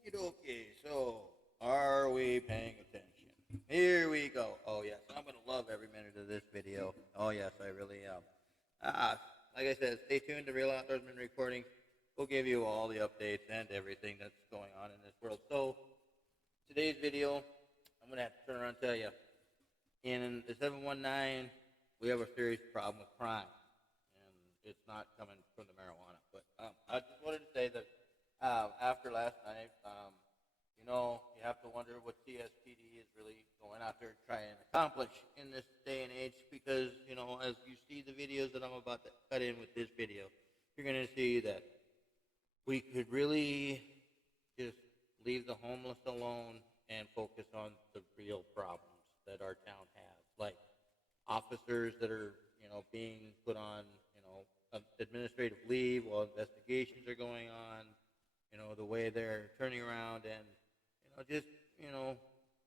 Okie dokie. So, are we paying attention? Here we go. Oh yes, I'm gonna love every minute of this video. Oh yes, I really am. Like I said, stay tuned to Real Outdoorsman Reporting. We'll give you all the updates and everything that's going on in this world. So, today's video, I'm gonna have to turn around and tell you. In the 719, we have a serious problem with crime, and it's not coming from the marijuana. But I just wanted to say that after last night, you have to wonder what CSPD is really going out there trying to accomplish in this day and age. Because as you see the videos that I'm about to cut in with this video, you're going to see that we could really just leave the homeless alone and focus on the real problems that our town has, like officers that are, being put on, administrative leave while investigations are going on, the way they're turning around and, just,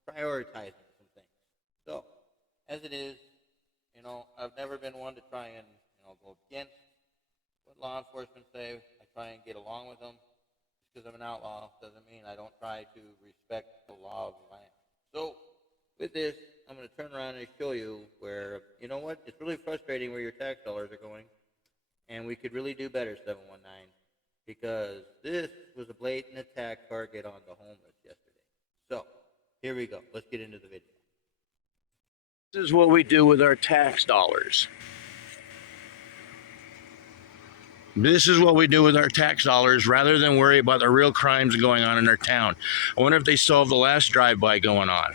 prioritizing some things. So, as it is, I've never been one to try and, go against what law enforcement say. I try and get along with them. Just because I'm an outlaw doesn't mean I don't try to respect the law of the land. So, with this, I'm going to turn around and show you where, it's really frustrating where your tax dollars are going. And we could really do better, 719, because this was a blatant attack target on the homeless yesterday. So, here we go. Let's get into the video. This is what we do with our tax dollars. This is what we do with our tax dollars rather than worry about the real crimes going on in our town. I wonder if they solved the last drive-by going on.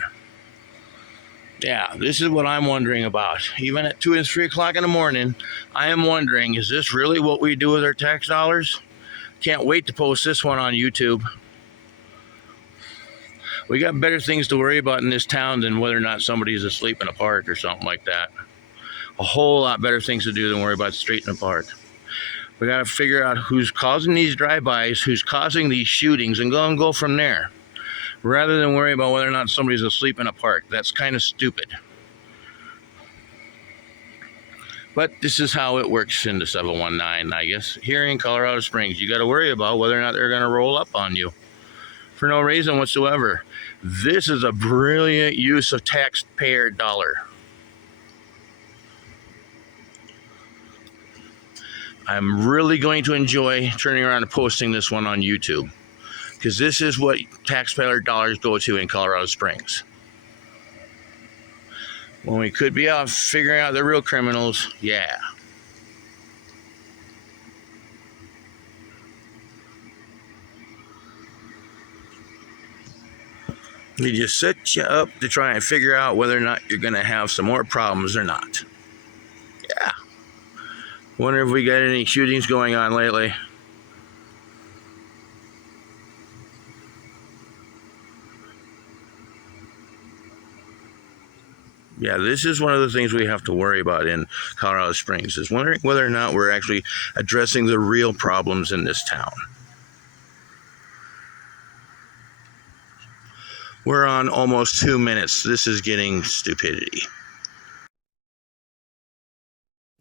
Yeah, this is what I'm wondering about. Even at 2 and 3 o'clock in the morning, I am wondering, is this really what we do with our tax dollars? Can't wait to post this one on YouTube. We got better things to worry about in this town than whether or not somebody's asleep in a park or something like that. A whole lot better things to do than worry about the street in the park. We got to figure out who's causing these drive-bys, who's causing these shootings, and go from there. Rather than worry about whether or not somebody's asleep in a park. That's kind of stupid. But this is how it works in the 719, I guess. Here in Colorado Springs, you got to worry about whether or not they're going to roll up on you for no reason whatsoever. This is a brilliant use of taxpayer dollar. I'm really going to enjoy turning around and posting this one on YouTube, because this is what taxpayer dollars go to in Colorado Springs. When we could be out figuring out the real criminals, yeah. We just set you up to try and figure out whether or not you're going to have some more problems or not. Yeah. Wonder if we got any shootings going on lately. Yeah, this is one of the things we have to worry about in Colorado Springs, is wondering whether or not we're actually addressing the real problems in this town. We're on almost 2 minutes. This is getting stupidity.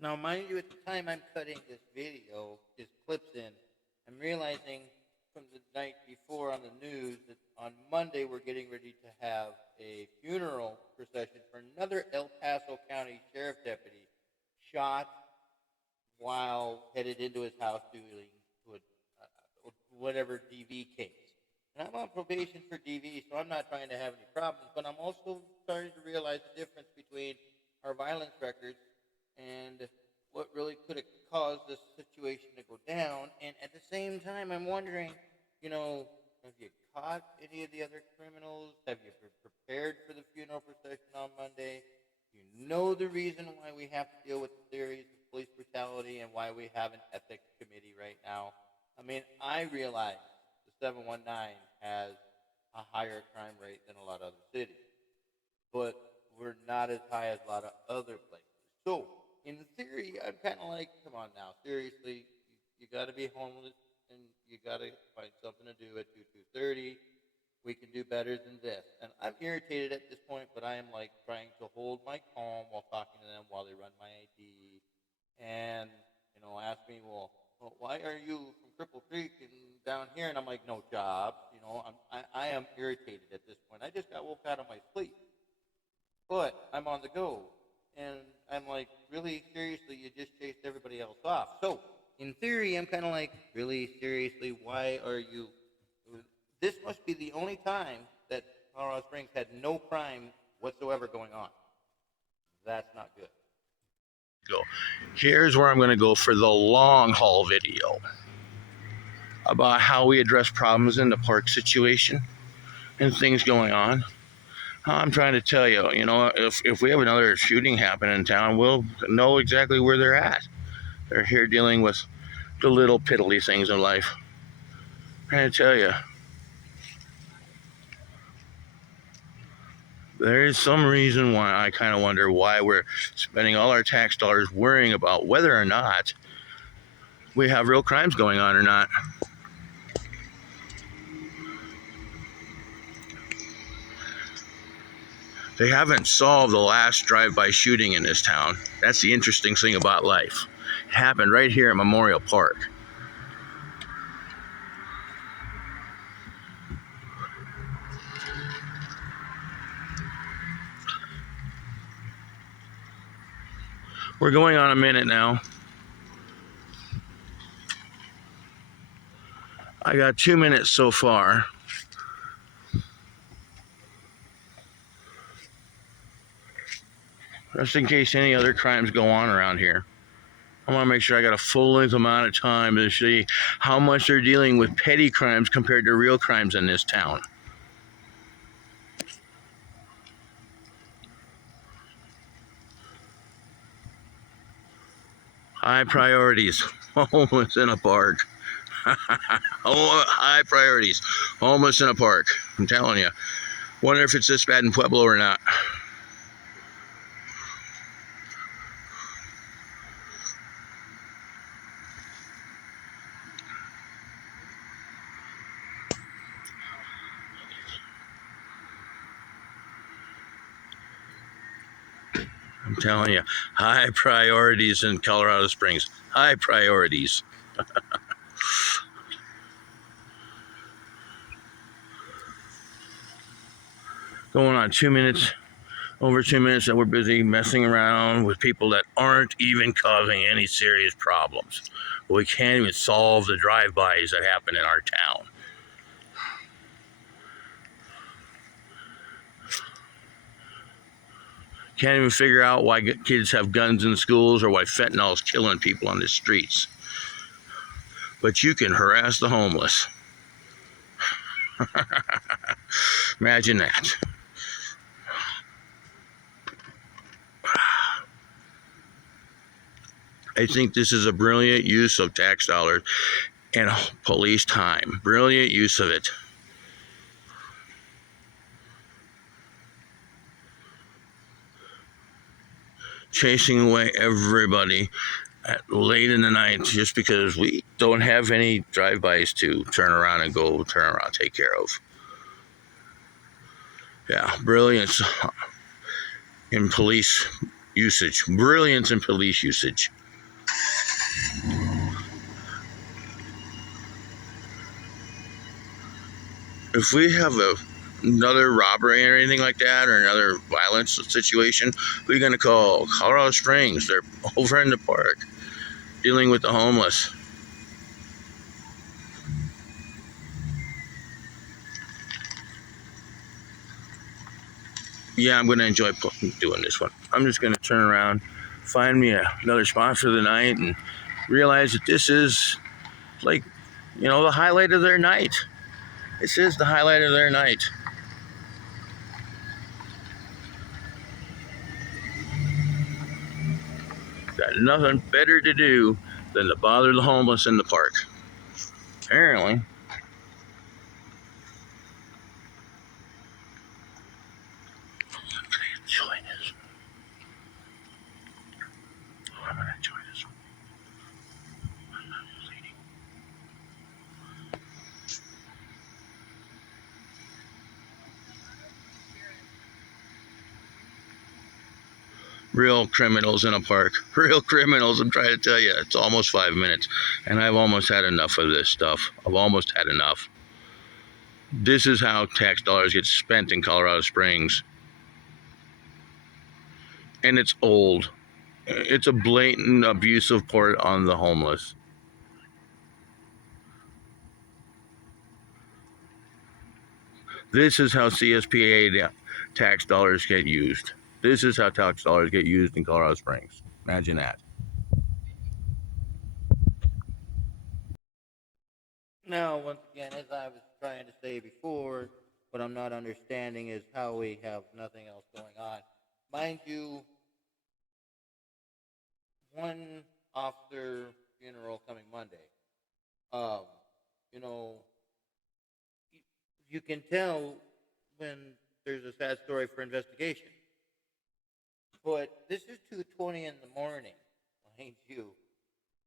Now, mind you, at the time I'm cutting this video, this clips in, I'm realizing from the night before on the news that on Monday we're getting ready to have a funeral procession for another El Paso County Sheriff deputy shot while headed into his house doing whatever DV case. And I'm on probation for DV, so I'm not trying to have any problems, but I'm also starting to realize the difference between our violence records and what really could have caused this situation to go down. And at the same time, I'm wondering, have you caught any of the other criminals? Have you prepared for the funeral procession on Monday? You know the reason why we have to deal with the theories of police brutality and why we have an ethics committee right now. I mean, I realize the 719 has a higher crime rate than a lot of other cities, but we're not as high as a lot of other places. So, in theory, I'm kind of like, come on now, seriously, you got to be homeless and you got to find something to do at 2:30. We can do better than this. And I'm irritated at this point, but I am like trying to hold my calm while talking to them while they run my ID and, ask me, well, why are you from Cripple Creek and down here, and I'm like, no jobs. You know, I am irritated at this point. I just got woke out of my sleep, but I'm on the go, and I'm like, really seriously, you just chased everybody else off. So in theory, I'm kind of like, really seriously, why are you? This must be the only time that Colorado Springs had no crime whatsoever going on. That's not good. Go. Here's where I'm going to go for the long haul video about how we address problems in the park situation and things going on. I'm trying to tell you, if we have another shooting happen in town, we'll know exactly where they're at. They're here dealing with the little piddly things in life. I'm trying to tell you, there is some reason why I kind of wonder why we're spending all our tax dollars worrying about whether or not we have real crimes going on or not. They haven't solved the last drive-by shooting in this town. That's the interesting thing about life. It happened right here at Memorial Park. We're going on a minute now. I got 2 minutes so far. Just in case any other crimes go on around here. I want to make sure I got a full length amount of time to see how much they're dealing with petty crimes compared to real crimes in this town. High priorities. Homeless in a park. High priorities. Homeless in a park. I'm telling you. Wonder if it's this bad in Pueblo or not. I'm telling you, high priorities in Colorado Springs. High priorities. Going on 2 minutes, over 2 minutes that we're busy messing around with people that aren't even causing any serious problems. We can't even solve the drive-bys that happen in our town. Can't even figure out why kids have guns in schools or why fentanyl is killing people on the streets. But you can harass the homeless. Imagine that. I think this is a brilliant use of tax dollars and police time. Brilliant use of it. Chasing away everybody at late in the night just because we don't have any drive-bys to turn around, take care of. Yeah, brilliance in police usage. Brilliance in police usage. If we have another robbery or anything like that, or another violence situation, we're going to call Colorado Springs. They're over in the park dealing with the homeless. Yeah, I'm going to enjoy doing this one. I'm just going to turn around, find me another spot for the night, and realize that this is like, the highlight of their night. This is the highlight of their night. Got nothing better to do than to bother the homeless in the park. Apparently. Enjoy this. I'm going to enjoy this one. Real criminals in a park. Real criminals, I'm trying to tell you. It's almost 5 minutes, and I've almost had enough of this stuff. I've almost had enough. This is how tax dollars get spent in Colorado Springs. And it's old. It's a blatant abusive port on the homeless. This is how CSPA tax dollars get used. This is how tax dollars get used in Colorado Springs. Imagine that. Now, once again, as I was trying to say before, what I'm not understanding is how we have nothing else going on. Mind you, one officer funeral coming Monday. Um, you know, you can tell when there's a sad story for investigation. But this is 2:20 in the morning, mind you.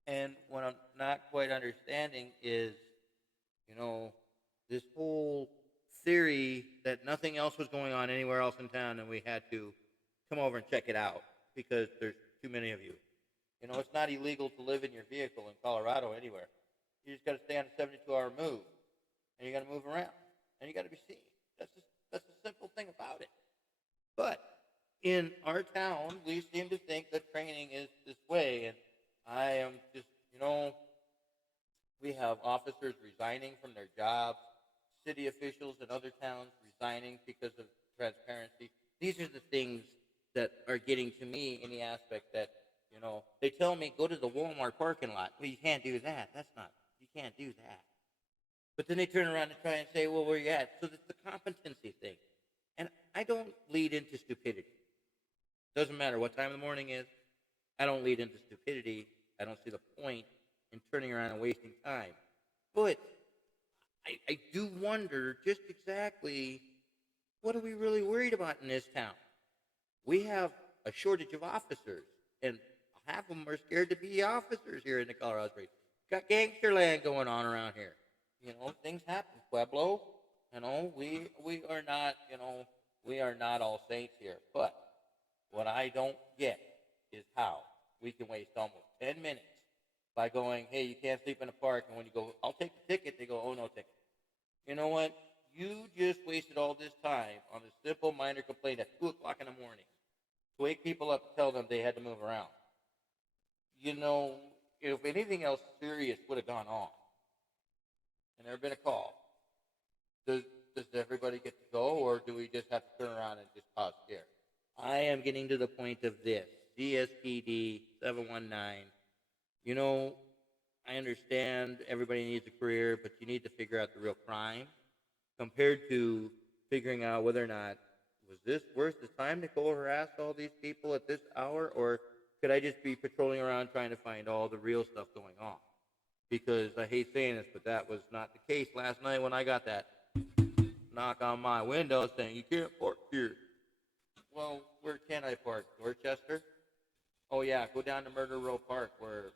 And what I'm not quite understanding is, this whole theory that nothing else was going on anywhere else in town and we had to come over and check it out because there's too many of you. It's not illegal to live in your vehicle in Colorado anywhere. You just got to stay on a 72-hour move, and you got to move around, and you got to be seen. That's the simple thing about it. But in our town, we seem to think that training is this way, and I am just, we have officers resigning from their jobs, city officials in other towns resigning because of transparency. These are the things that are getting to me in the aspect that, they tell me go to the Walmart parking lot. Well, you can't do that. You can't do that. But then they turn around and try and say, well, where you at? So it's the competency thing. And I don't lead into stupidity. Doesn't matter what time of the morning is. I don't lead into stupidity. I don't see the point in turning around and wasting time. But I do wonder just exactly what are we really worried about in this town? We have a shortage of officers, and half of them are scared to be officers here in the Colorado Springs. Got gangster land going on around here. Things happen. Pueblo, we are not, we are not all saints here. But what I don't get is how we can waste almost 10 minutes by going, hey, you can't sleep in a park, and when you go, I'll take the ticket, they go, oh, no ticket. You know what? You just wasted all this time on a simple minor complaint at 2 o'clock in the morning to wake people up and tell them they had to move around. If anything else serious would have gone on, and there had been a call, does everybody get to go, or do we just have to turn around and just cause scare? I am getting to the point of this. CSPD 719. I understand everybody needs a career, but you need to figure out the real crime compared to figuring out whether or not was this worth the time to go harass all these people at this hour, or could I just be patrolling around trying to find all the real stuff going on? Because I hate saying this, but that was not the case last night when I got that knock on my window saying, you can't park here. Well, where can I park? Dorchester? Oh, yeah, go down to Murder Row Park where,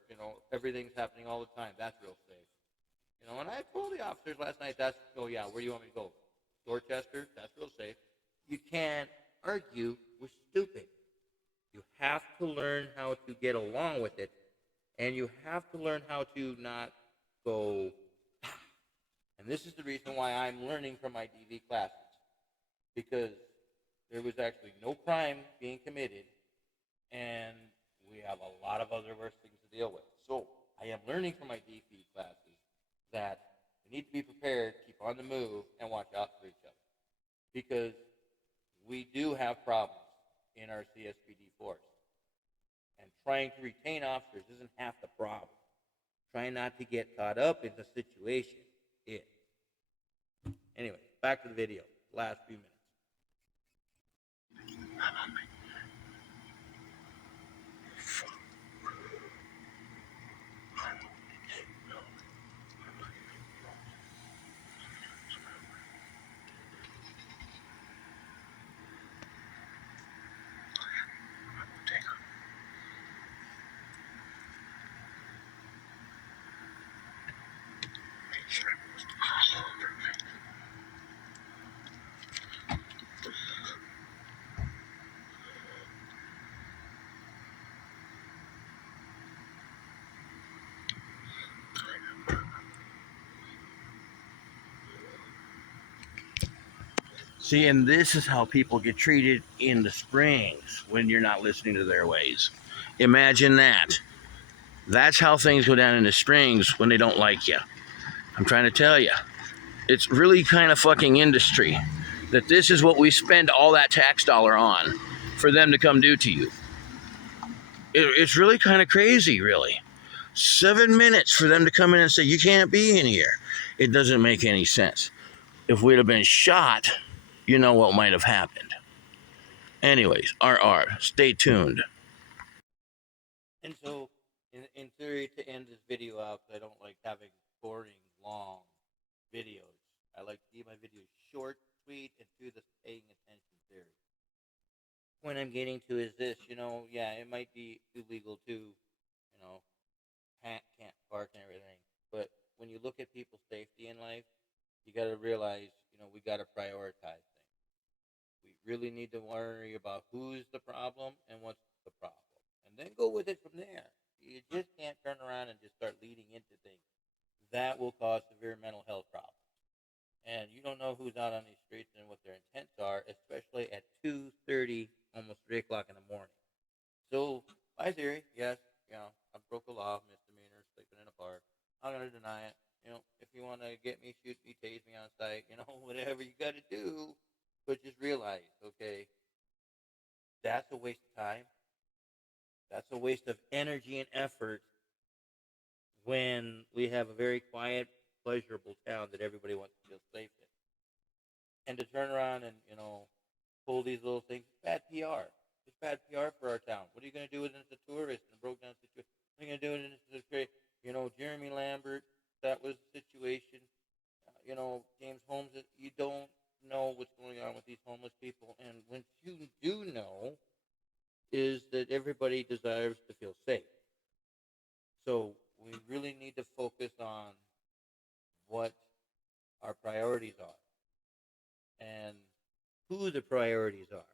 everything's happening all the time. That's real safe. And I told the officers last night, oh, yeah, where do you want me to go? Dorchester? That's real safe. You can't argue with stupid. You have to learn how to get along with it, and you have to learn how to not go, and this is the reason why I'm learning from my DV classes, because there was actually no crime being committed, and we have a lot of other worse things to deal with. So I am learning from my DV classes that we need to be prepared, keep on the move, and watch out for each other, because we do have problems in our CSPD force. And trying to retain officers isn't half the problem. Trying not to get caught up in the situation is. Anyway, back to the video. Last few minutes. See, and this is how people get treated in the Springs when you're not listening to their ways. Imagine that. That's how things go down in the Springs when they don't like you. I'm trying to tell you. It's really kind of fucking industry that this is what we spend all that tax dollar on for them to come do to you. It's really kind of crazy, really. 7 minutes for them to come in and say, you can't be in here. It doesn't make any sense. If we'd have been shot, you know what might have happened. Anyways, RR, stay tuned. And so, in theory, to end this video out, 'cause I don't like having boring, long videos. I like to keep my videos short, sweet, and to the paying attention theory. Point I'm getting to is this, yeah, it might be illegal to, can't park and everything. But when you look at people's safety in life, you got to realize, we got to prioritize things. We really need to worry about who's the problem and what's the problem, and then go with it from there. You just can't turn around and just start leading into things. That will cause severe mental health problems. And you don't know who's out on these streets and what their intents are, especially at 2:30, almost 3 o'clock in the morning. So, my theory, yes, I broke a law, misdemeanor, sleeping in a park. I'm going to deny it. If you want to get me, shoot me, tase me on site, whatever you got to do. But just realize, okay, that's a waste of time. That's a waste of energy and effort when we have a very quiet, pleasurable town that everybody wants to feel safe in. And to turn around and, pull these little things, it's bad PR. It's bad PR for our town. What are you going to do with it as a tourist in a broke down situation? What are you going to do with it as a situation? Jeremy Lambert, that was the situation. James Holmes, you don't know what's going on with these homeless people. And what you do know is that everybody desires to feel safe. So we really need to focus on what our priorities are and who the priorities are.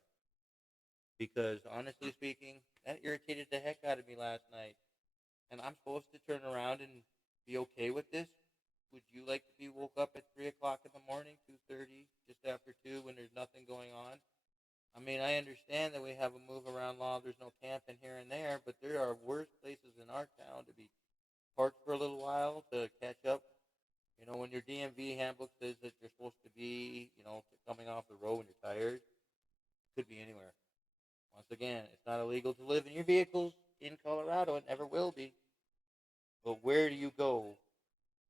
Because honestly speaking, that irritated the heck out of me last night. And I'm supposed to turn around and be okay with this? Would you like to be woke up at 3 o'clock in the morning, 2:30, just after 2 when there's nothing going on? I mean, I understand that we have a move around law. There's no camping here and there, but there are worse places in our town to be parked for a little while to catch up. When your DMV handbook says that you're supposed to be, coming off the road when you're tired, could be anywhere. Once again, it's not illegal to live in your vehicles in Colorado. It never will be. But where do you go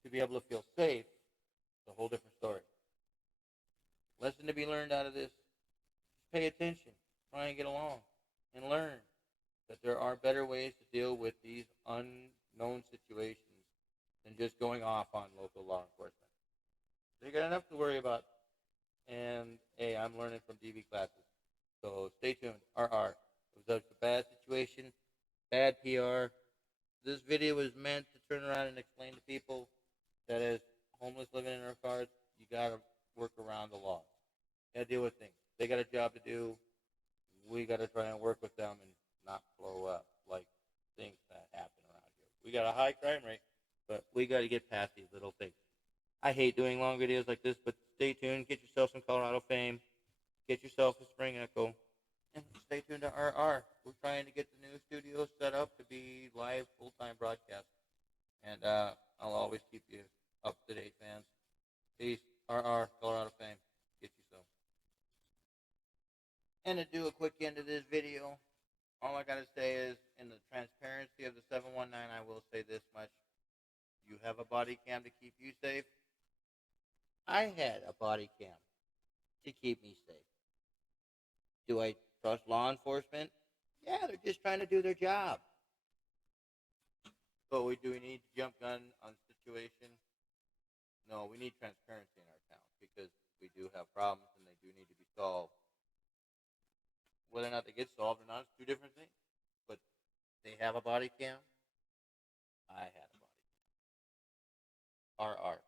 to be able to feel safe? It's a whole different story. Lesson to be learned out of this: just pay attention, try and get along, and learn that there are better ways to deal with these unknown situations than just going off on local law enforcement. So you got enough to worry about. And hey, I'm learning from DV classes. So stay tuned. RR. It was a bad situation, bad PR. This video was meant to turn around and explain to people that as homeless living in our cars, you gotta work around the law. You gotta deal with things. They got a job to do. We gotta try and work with them and not blow up like things that happen around here. We got a high crime rate, but we gotta get past these little things. I hate doing long videos like this, but stay tuned. Get yourself some Colorado fame. Get yourself a Spring Echo. And stay tuned to RR. We're trying to get the new studio set up to be live full-time broadcast. And I'll always keep you up to date, fans. Peace. RR, Colorado fame. Get you some. And to do a quick end of this video, all I gotta say is, in the transparency of the 719, I will say this much. You have a body cam to keep you safe. I had a body cam to keep me safe. Do I trust law enforcement? Yeah, they're just trying to do their job. But do we need jump gun on the situation? No, we need transparency in our town because we do have problems and they do need to be solved. Whether or not they get solved or not is two different things. But they have a body cam. I had a body cam. RR.